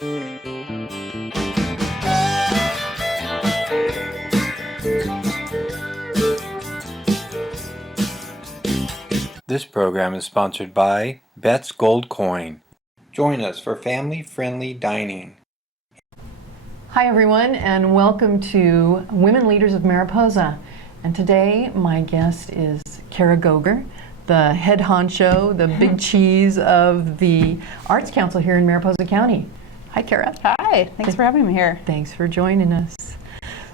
This program is sponsored by Bet's Gold Coin. Join us for family-friendly dining. Hi everyone, and welcome to Women Leaders of Mariposa. And today my guest is Cara Goger, the head honcho, the big cheese of the Arts Council here in Mariposa County. Hi Cara. Hi, thanks for having me here. Thanks for joining us.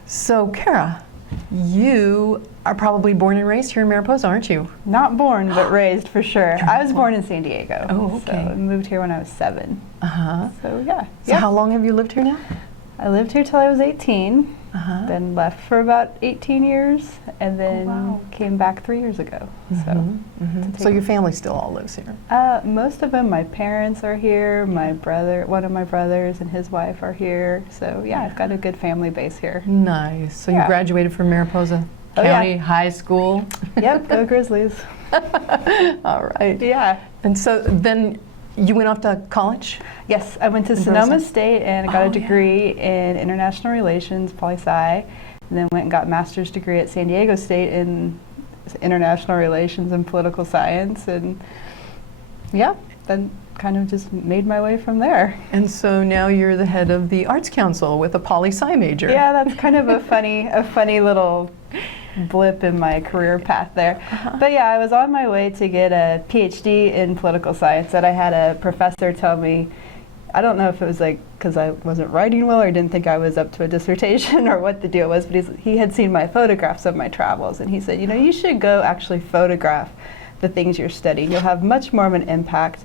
So Cara, you are probably born and raised here in Mariposa, aren't you? Not born, but raised for sure. I was born in San Diego. Oh, okay. So I moved here when I was 7. Uh-huh. So yeah. So how long have you lived here now? I lived here till I was 18, Uh-huh. then left for about 18 years, and then came back 3 years ago. So your family still all lives here? Most of them, my parents are here, my brother, one of my brothers and his wife are here. So yeah, I've got a good family base here. Nice. So you graduated from Mariposa County High School? Yep, go Grizzlies. All right. Yeah. And so then you went off to college? Yes, I went to Sonoma State and got a degree in international relations, poli-sci, and then went and got a master's degree at San Diego State in international relations and political science, and yeah, then kind of just made my way from there. And so now you're the head of the Arts Council with a poli-sci major. Yeah, that's kind of a funny little blip in my career path there. But yeah, I was on my way to get a PhD in political science, and I had a professor tell me, I don't know if it was like because I wasn't writing well or didn't think I was up to a dissertation or what the deal was, but he had seen my photographs of my travels, and he said, you know, you should go actually photograph the things you're studying. You'll have much more of an impact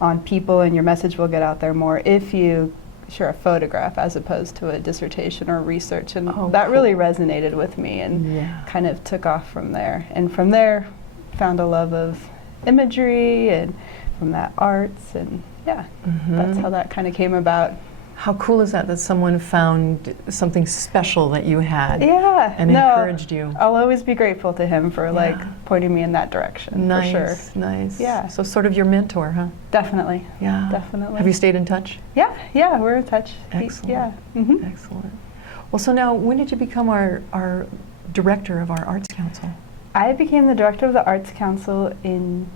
on people, and your message will get out there more if you share a photograph as opposed to a dissertation or research. And that really resonated with me, and kind of took off from there. And from there, found a love of imagery, and from that arts, and that's how that kind of came about. How cool is that someone found something special that you had and encouraged you? I'll always be grateful to him for like pointing me in that direction. Nice, for sure. Nice. Yeah. So sort of your mentor, huh? Definitely. Yeah. Definitely. Have you stayed in touch? Yeah, we're in touch. Excellent. Excellent. Well, so now when did you become our director of our Arts Council? I became the director of the Arts Council in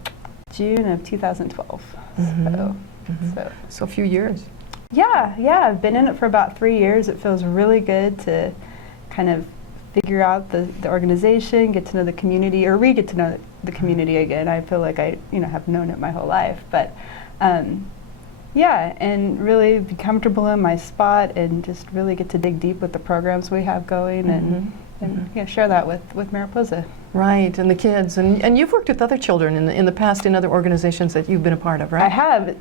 June of 2012. So a few years. Yeah, I've been in it for about 3 years. It feels really good to kind of figure out the organization, get to know the community, or get to know the community again. I feel like I have known it my whole life, but and really be comfortable in my spot and just really get to dig deep with the programs we have going and share that with Mariposa. Right, and the kids, and you've worked with other children in the past in other organizations that you've been a part of, right? I have.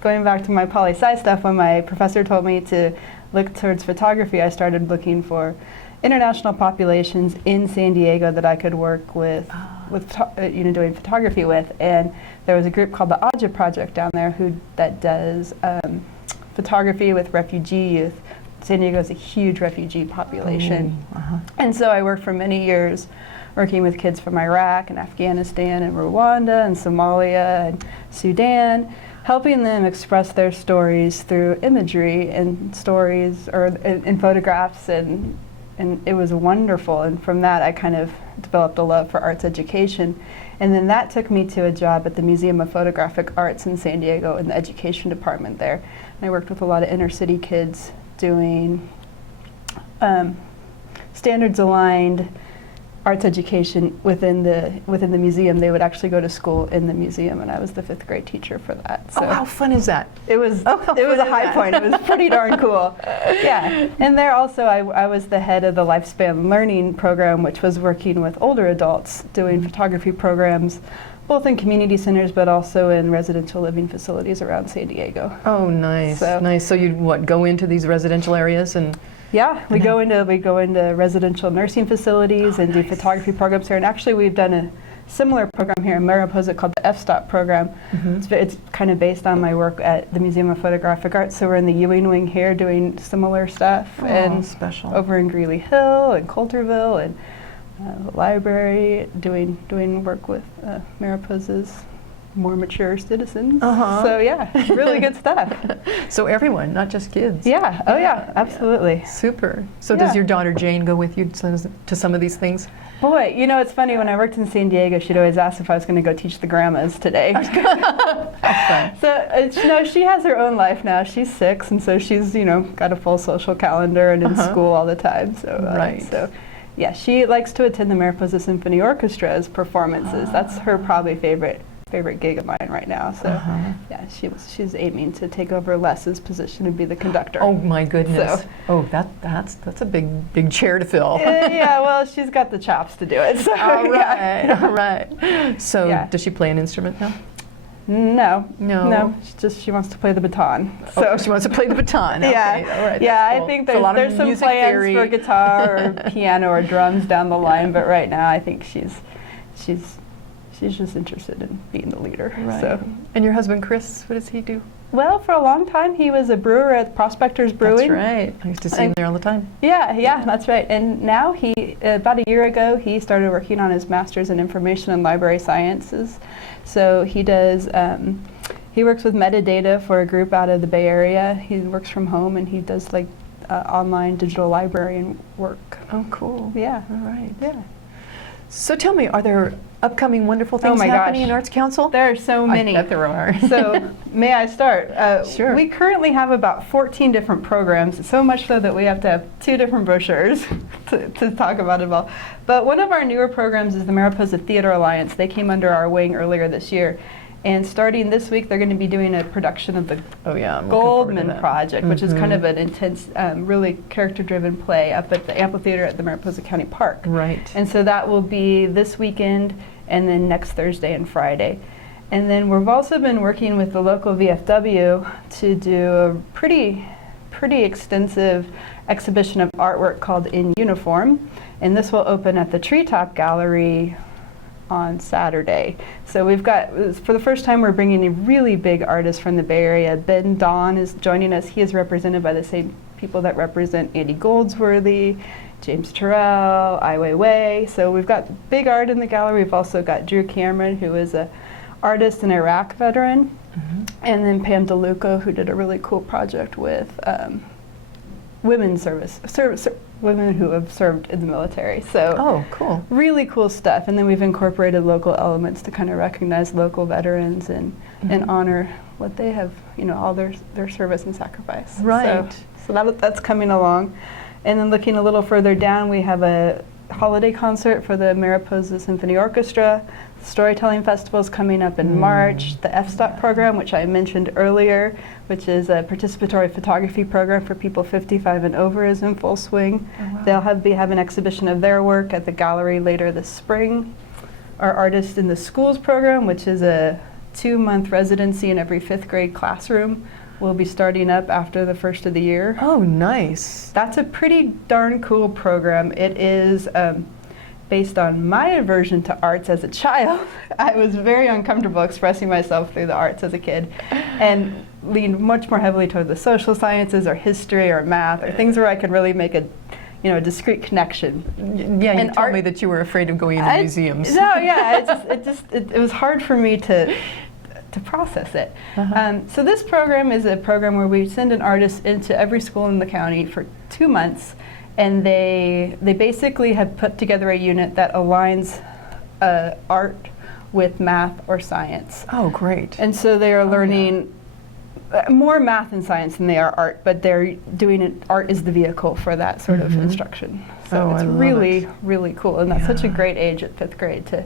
Going back to my poli-sci stuff, when my professor told me to look towards photography, I started looking for international populations in San Diego that I could work with doing photography with. And there was a group called the Aja Project down there that does photography with refugee youth. San Diego is a huge refugee population. And so I worked for many years working with kids from Iraq and Afghanistan and Rwanda and Somalia and Sudan, helping them express their stories through imagery and stories or in photographs, and it was wonderful. And from that I kind of developed a love for arts education, and then that took me to a job at the Museum of Photographic Arts in San Diego in the education department there. And I worked with a lot of inner city kids doing standards aligned arts education within the museum. They would actually go to school in the museum, and I was the 5th grade teacher for that. So how fun is that? It was a high point. It was pretty darn cool. Yeah, and there also I was the head of the Lifespan Learning program, which was working with older adults doing photography programs, both in community centers but also in residential living facilities around San Diego. Oh, nice. Nice. So you go into these residential areas and we go into residential nursing facilities and do photography programs here. And actually, we've done a similar program here in Mariposa called the F-Stop program. It's kind of based on my work at the Museum of Photographic Arts. So we're in the Ewing Wing here doing similar stuff, and special over in Greeley Hill and Coulterville and the library doing work with Mariposa's more mature citizens. Uh-huh. So yeah, really good stuff. So everyone, not just kids. Yeah. Oh yeah, absolutely. Super. So Yeah. does your daughter Jane go with you to some of these things? Boy, you know, it's funny, when I worked in San Diego, she'd always ask if I was going to go teach the grandmas today. So, you know, she has her own life now. She's 6, and so she's, you know, got a full social calendar and in school all the time. So, Right. So, yeah, she likes to attend the Mariposa Symphony Orchestra's performances. That's her probably favorite gig of mine right now. So, yeah, she's aiming to take over Les's position and be the conductor. Oh my goodness. So- Oh, that's a big chair to fill. Yeah, well, she's got the chops to do it. So, All right, yeah. all right. So Yeah. does she play an instrument now? No. No. She wants to play the baton. So Oh, she wants to play the baton. Okay, yeah, all right, yeah. that's I cool. think So a lot of there's some music plans theory. for guitar or piano or drums down the line, but right now I think she's just interested in being the leader. Right. So, And your husband Chris, what does he do? well, for a long time he was a brewer at Prospectors Brewing. That's right. I used to see him there all the time. Yeah, that's right. And now about a year ago, he started working on his master's in information and library sciences. So he does, he works with metadata for a group out of the Bay Area. He works from home and he does like online digital librarian work. Oh, cool. Yeah. All right. Yeah. So tell me, are there upcoming wonderful things my happening gosh. in Arts Council? There are so many. I bet there are. So may I start? Sure. We currently have about 14 different programs, so much so that we have to have 2 different brochures to talk about it all. But one of our newer programs is the Mariposa Theater Alliance. They came under our wing earlier this year. And starting this week, they're going to be doing a production of the Oh yeah, I'm looking forward to Goldman that. Project, which is kind Mhm. of an intense, really character-driven play up at the amphitheater at the Mariposa County Park. Right. And so that will be this weekend and then next Thursday and Friday. And then we've also been working with the local VFW to do a pretty extensive exhibition of artwork called In Uniform. And this will open at the Treetop Gallery on Saturday. So we've got, for the first time, we're bringing a really big artist from the Bay Area. Ben Don is joining us. He is represented by the same people that represent Andy Goldsworthy, James Terrell, Ai Weiwei. So we've got big art in the gallery. We've also got Drew Cameron, who is an artist and Iraq veteran, and then Pam DeLuca, who did a really cool project with women women who have served in the military. So Oh, cool. really cool stuff. And then we've incorporated local elements to kind of recognize local veterans and honor what they have, you know, all their service and sacrifice. Right. So that's coming along. And then looking a little further down, we have a holiday concert for the Mariposa Symphony Orchestra. Storytelling Festival is coming up in March. The FSTOP program, which I mentioned earlier, which is a participatory photography program for people 55 and over, is in full swing. Oh, wow. They'll have an exhibition of their work at the gallery later this spring. Our Artist in the Schools program, which is a 2-month residency in every 5th grade classroom, will be starting up after the first of the year. Oh, nice. That's a pretty darn cool program. It is based on my aversion to arts as a child. I was very uncomfortable expressing myself through the arts as a kid and leaned much more heavily toward the social sciences or history or math or things where I could really make a discrete connection. Yeah, you And told art- me that you were afraid of going into museums. No, yeah, it was hard for me to process it. So this program is a program where we send an artist into every school in the county for 2 months, and they basically have put together a unit that aligns art with math or science. Oh, great. And so they are learning more math and science than they are art, but they're doing it. Art is the vehicle for that sort of instruction. So Oh, it's I love really, it. really cool, and that's such a Yeah. great age at 5th grade to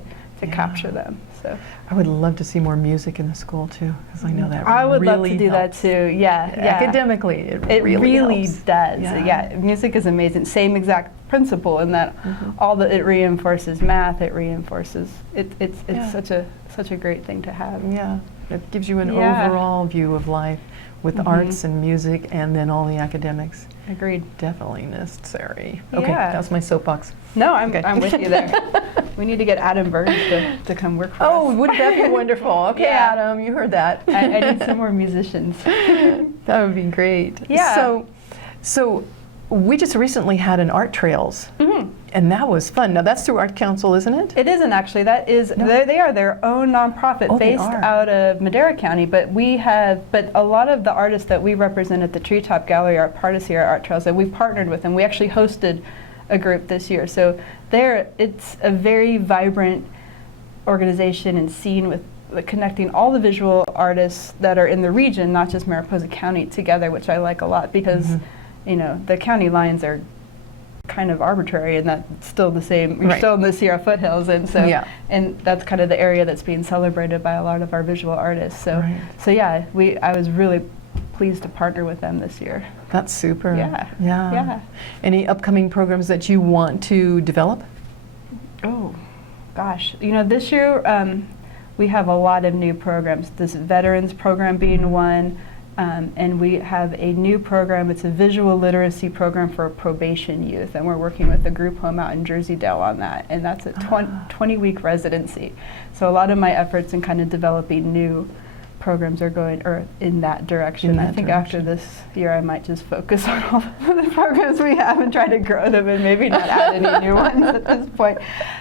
capture them. So I would love to see more music in the school too, because I know that I would love really to do helps. that too. Yeah, yeah. Academically, It really helps. does. Yeah. Yeah, music is amazing. Same exact principle in that all that it reinforces math. It reinforces. It's Yeah. such a great thing to have. Yeah, it gives you an Yeah. overall view of life with arts and music, and then all the academics. Agreed. Definitely necessary. Okay, Yeah. that's my soapbox. No, I'm Okay. I'm with you there. We need to get Adam Burns to come work for Oh, us. wouldn't that be wonderful? Okay, Yeah. Adam, you heard that. I need some more musicians. That would be great. Yeah. So we just recently had an art trails And that was fun. Now that's through Art Council, isn't it? It isn't actually. That is, they are their own nonprofit based out of Madera County, but a lot of the artists that we represent at the Treetop Gallery are part of Sierra Art Trails, and we partnered with them. We actually hosted a group this year. So it's a very vibrant organization and scene with connecting all the visual artists that are in the region, not just Mariposa County, together, which I like a lot because, you know, the county lines are kind of arbitrary, and that's still the same. You're still in the Sierra foothills, and so and that's kind of the area that's being celebrated by a lot of our visual artists. So I was really pleased to partner with them this year. That's super. Yeah. Any upcoming programs that you want to develop? Oh, gosh. You know, this year we have a lot of new programs. This veterans program being one. And we have a new program. It's a visual literacy program for probation youth, and we're working with a group home out in Jersey-Dale on that, and that's a 20-week residency. So a lot of my efforts in kind of developing new programs are going in that direction. I think after this year I might just focus on all the programs we have and try to grow them and maybe not add any new ones at this point.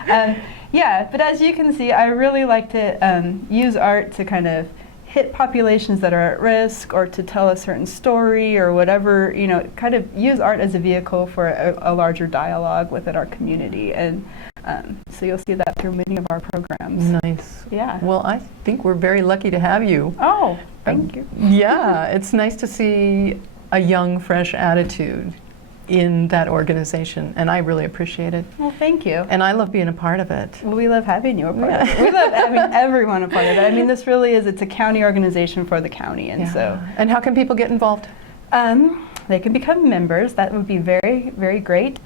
But as you can see, I really like to use art to kind of hit populations that are at risk, or to tell a certain story, or whatever, you know, kind of use art as a vehicle for a larger dialogue within our community. And so you'll see that through many of our programs. Nice. Yeah. Well, I think we're very lucky to have you. Oh, thank you. Yeah, it's nice to see a young, fresh attitude in that organization, and I really appreciate it. Well, thank you. And I love being a part of it. Well, we love having you a part of it. We love having everyone a part of it. I mean, this really is, it's a county organization for the county, and so. And how can people get involved? They can become members. That would be very, very great.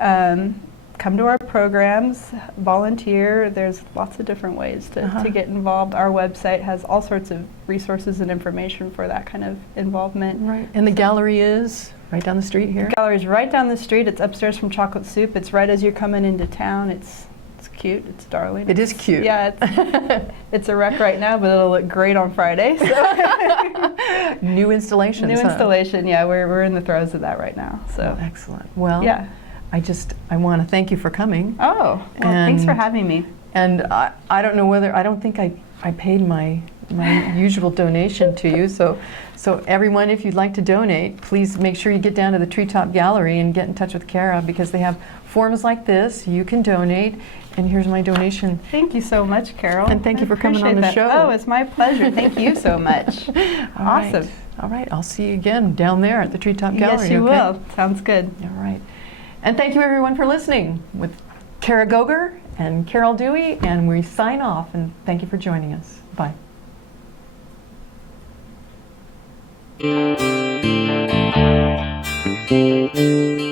Come to our programs, volunteer. There's lots of different ways to get involved. Our website has all sorts of resources and information for that kind of involvement. Right. And the gallery is right down the street here? The gallery's right down the street. It's upstairs from Chocolate Soup. It's right as you're coming into town. It's cute. It's darling. It is cute. Yeah, it's a wreck right now, but it'll look great on Friday. So. New installations. New installation. Yeah, we're in the throes of that right now. So excellent. Well, I want to thank you for coming. Oh, well, thanks for having me. And I don't know whether, I don't think I paid my usual donation to you. So everyone, if you'd like to donate, please make sure you get down to the Treetop Gallery and get in touch with Cara, because they have forms like this. You can donate, and here's my donation. Thank you so much, Carol. And thank you for coming on the show. Oh, it's my pleasure. Thank you so much. Awesome. All right, I'll see you again down there at the Treetop Gallery. Yes, you will. Sounds good. All right. And thank you everyone for listening with Cara Goger and Carol Dewey, and we sign off, and thank you for joining us. Bye. Thank you.